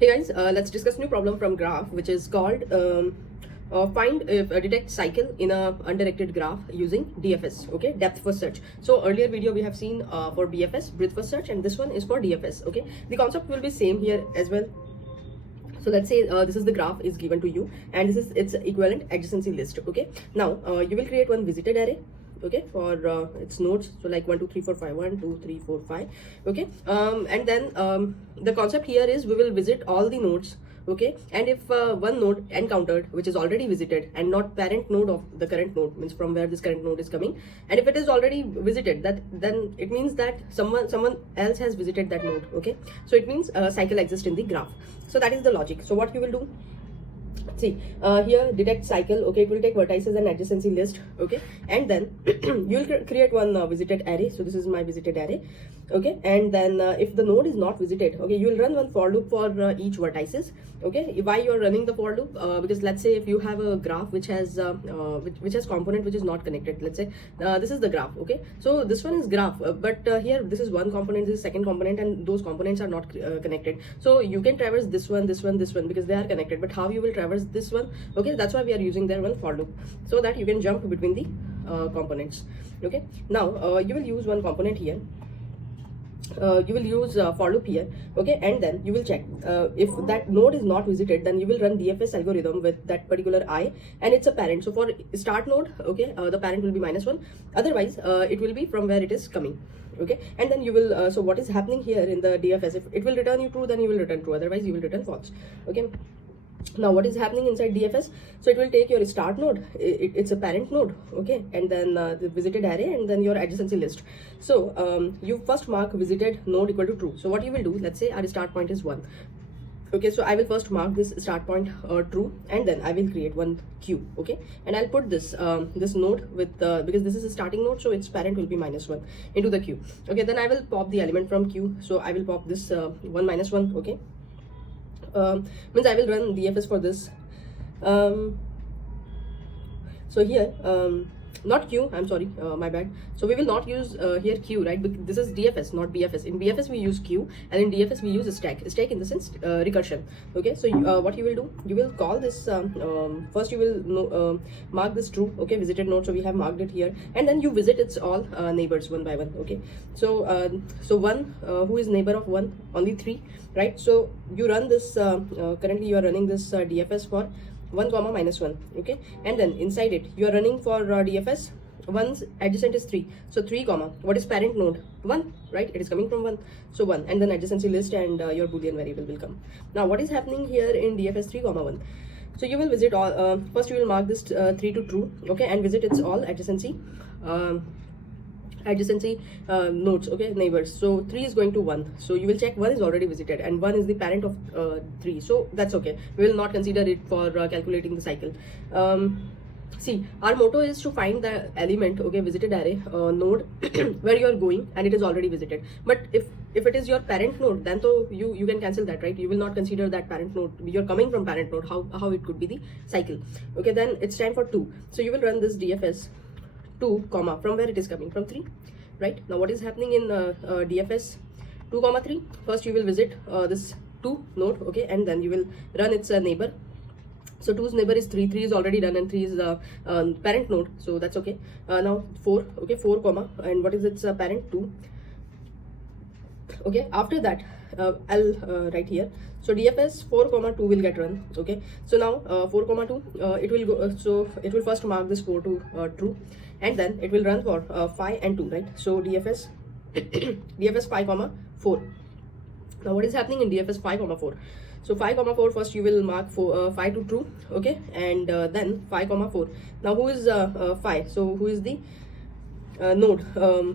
Hey guys, let's discuss new problem from graph, which is called find if detect cycle in a undirected graph using DFS. Okay, depth first search. So earlier video we have seen for BFS, breadth first search, and this one is for DFS. Okay, the concept will be same here as well. So let's say this is the graph is given to you, and this is its equivalent adjacency list. Okay, now you will create one visited array, okay, for its nodes, so like 1 2 3 4 5 1 2 3 4 5, okay, and then the concept here is we will visit all the nodes, okay, and if one node encountered which is already visited and not parent node of the current node, means from where this current node is coming, and if it is already visited, that then it means that someone else has visited that node. Okay, so it means a cycle exists in the graph. So that is the logic. So what you will do, see here, detect cycle. Okay, it will take vertices and adjacency list. Okay, and then you will create one visited array. So this is my visited array. Okay, and then if the node is not visited, okay, you will run one for loop for each vertices. Okay, why you are running the for loop? Because let's say if you have a graph which has which has component which is not connected. Let's say this is the graph. Okay, so this one is graph, but here this is one component, this is second component, and those components are not connected. So you can traverse this one, this one, this one, because they are connected. But how you will traverse this one? Okay, that's why we are using there one for loop, so that you can jump between the components. Okay, now you will use one component here. You will use for loop here. Okay, and then you will check if that node is not visited, then you will run DFS algorithm with that particular I, and it's a parent. So for start node, okay, the parent will be -1, otherwise it will be from where it is coming. Okay, and then you will so what is happening here in the DFS, if it will return you true, then you will return true, otherwise you will return false. Okay, now what is happening inside DFS? So it will take your start node, it's a parent node, okay, and then the visited array, and then your adjacency list. So you first mark visited node equal to true. So what you will do, let's say our start point is 1. Okay, so I will first mark this start point true, and then I will create one queue. Okay, and I'll put this this node with because this is a starting node, so its parent will be -1 into the queue. Okay, then I will pop the element from queue. So I will pop this 1 -1. Okay, means I will run DFS for this. So here not queue, I'm sorry, my bad. So we will not use here queue, right? Because this is DFS, not BFS. In BFS we use queue, and in DFS we use stack in the sense recursion. Okay, so what you will do, you will call this first you will mark this true. Okay, visited node, so we have marked it here, and then you visit its all neighbors one by one. Okay, so so one who is neighbor of 1, only 3, right? So you run this currently you are running this DFS for 1, -1. Okay, and then inside it you are running for DFS 1's adjacent is 3, so 3, what is parent node? 1, right? It is coming from 1, so 1, and then adjacency list, and your boolean variable will come. Now what is happening here in DFS 3, 1? So you will visit all first you will mark this 3 to true, okay, and visit its all adjacency nodes, okay, neighbors. So 3 is going to 1, so you will check 1 is already visited, and 1 is the parent of 3, so that's okay. We will not consider it for calculating the cycle. See, our motto is to find the element, okay, visited array node where you are going and it is already visited. But if it is your parent node, then so you can cancel that, right? You will not consider that parent node. You're coming from parent node, how it could be the cycle. Okay, then it's time for 2, so you will run this DFS 2, from where it is coming from 3, right? Now what is happening in DFS 2, 3? First you will visit this 2 node, okay, and then you will run its neighbor. So 2's neighbor is 3, 3 is already done, and 3 is the parent node, so that's okay. Now 4, okay, 4, and what is its parent? 2. Okay, after that I'll write here. So DFS 4, 2 will get run. Okay, so now 4, 2 it will go, so it will first mark this 4 to true, and then it will run for 5 and 2, right? So DFS DFS 5, 4. Now what is happening in DFS 5, 4? So 5, 4, first you will mark 5 to true, okay, and then 5, 4. Now who is 5? So who is the node,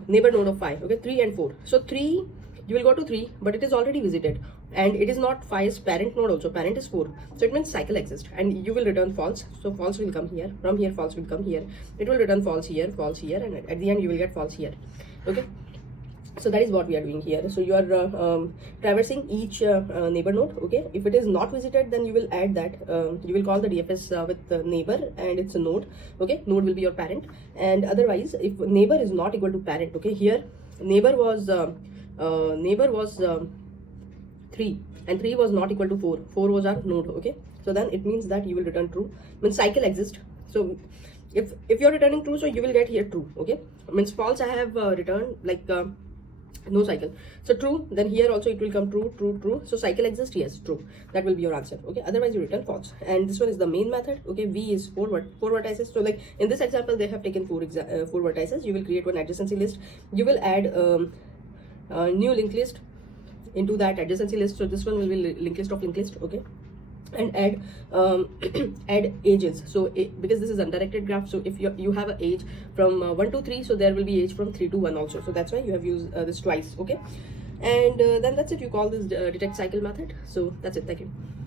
neighbor node of 5? Okay, 3 and 4. So 3, you will go to 3, but it is already visited, and it is not 5's parent node also. Parent is 4, so it means cycle exists, and you will return false. So false will come here, from here false will come here, it will return false here, and at the end you will get false here. Okay, so that is what we are doing here. So you are traversing each neighbor node. Okay, if it is not visited, then you will add that you will call the DFS with the neighbor and it's a node. Okay, node will be your parent, and otherwise if neighbor is not equal to parent, okay, here neighbor was 3 and 3 was not equal to 4. 4 was our node. Okay, so then it means that you will return true. Means cycle exists. So if you're returning true, so you will get here true. Okay, means false I have returned like no cycle. So true, then here also it will come true, true, true. So cycle exists, yes, true. That will be your answer. Okay, otherwise you return false. And this one is the main method. Okay, V is four vertices. So like in this example, they have taken four vertices. You will create one adjacency list. You will add a new linked list into that adjacency list. So this one will be linked list of linked list. Okay, and add add ages. So because this is undirected graph, so if you have an age from 1 to 3, so there will be age from 3 to 1 also. So that's why you have used this twice. Okay, and then that's it. You call this detect cycle method. So that's it. Thank you.